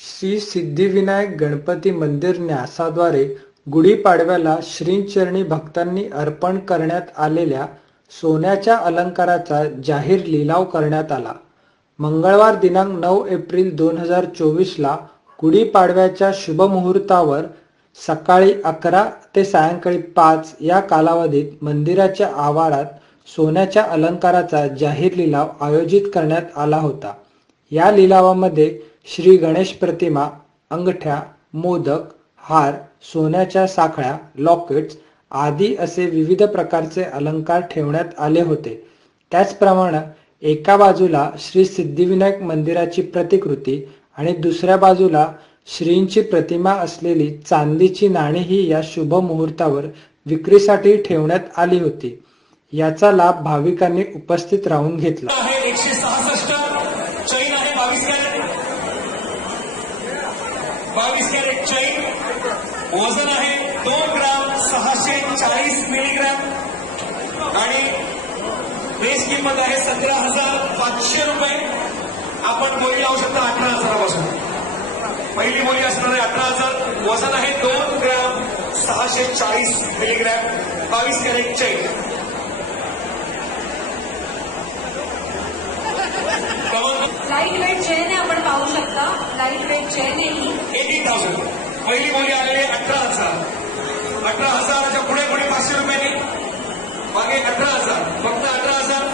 श्री सिद्धिविनायक गणपती मंदिर न्यासाद्वारे गुढीपाडव्याला श्रीचरणी भक्तांनी अर्पण करण्यात आलेल्या सोन्याच्या अलंकाराचा जाहीर लिलाव करण्यात आला. मंगळवार दिनांक नऊ एप्रिल दोन हजार चोवीसला गुढीपाडव्याच्या शुभमुहूर्तावर सकाळी अकरा ते सायंकाळी पाच या कालावधीत मंदिराच्या आवारात सोन्याच्या अलंकाराचा जाहीर लिलाव आयोजित करण्यात आला होता. या लिलावामध्ये श्री गणेश प्रतिमा अंगठ्या मोदक हार सोन्याच्या साखळ्या लॉकेट्स आदी असे विविध प्रकारचे अलंकार ठेवण्यात आले होते. त्याचप्रमाणे एका बाजूला श्री सिद्धिविनायक मंदिराची प्रतिकृती आणि दुसऱ्या बाजूला श्रींची प्रतिमा असलेली चांदीची नाणीही या शुभ मुहूर्तावर विक्रीसाठी ठेवण्यात आली होती. याचा लाभ भाविकांनी उपस्थित राहून घेतला आहे एकशे सहासष्ट चैन आहे बावीस कॅरेट बावीस कॅरेट चैन. वजन आहे दोन ग्राम सहाशे चाळीस मिलीग्रॅम. आणि बेस किंमत आहे सतरा हजार पाचशे रुपये. आपण बोली लावू शकता अठरा हजारापासून. पहिली बोली असणार आहे अठरा हजार. वजन आहे दोन ग्राम सहाशे चाळीस मिलीग्रॅम. बावीस carat chain. Light weight chain आहे आपण पाहू शकता. लाइट वेट चेन आहे पहिली बोली आलेली अठरा हजार. अठरा हजाराच्या पुढे पुढे पाचशे रुपयांनी मागे अठरा हजार. फक्त अठरा हजार?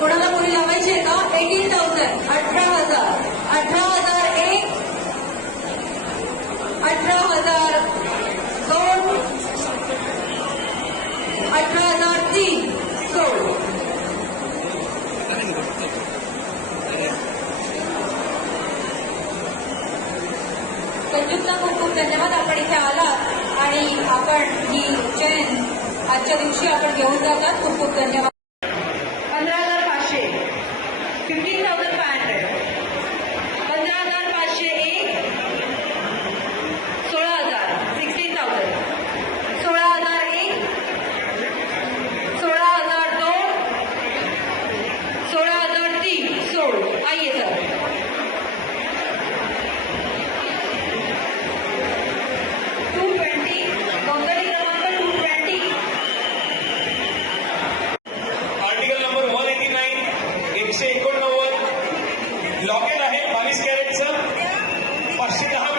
कोणाला बोली लावायची आहे का? एटीन थाउजंड अठरा हजार अठरा हजार एक अठरा हजार दोन अठरा हजार तीन सोड संजूतला खूप खूप धन्यवाद आपण इथे आलात. आणि आपण ही चैन आजच्या दिवशी आपण घेऊन जातात. खूप खूप धन्यवाद. Sit down.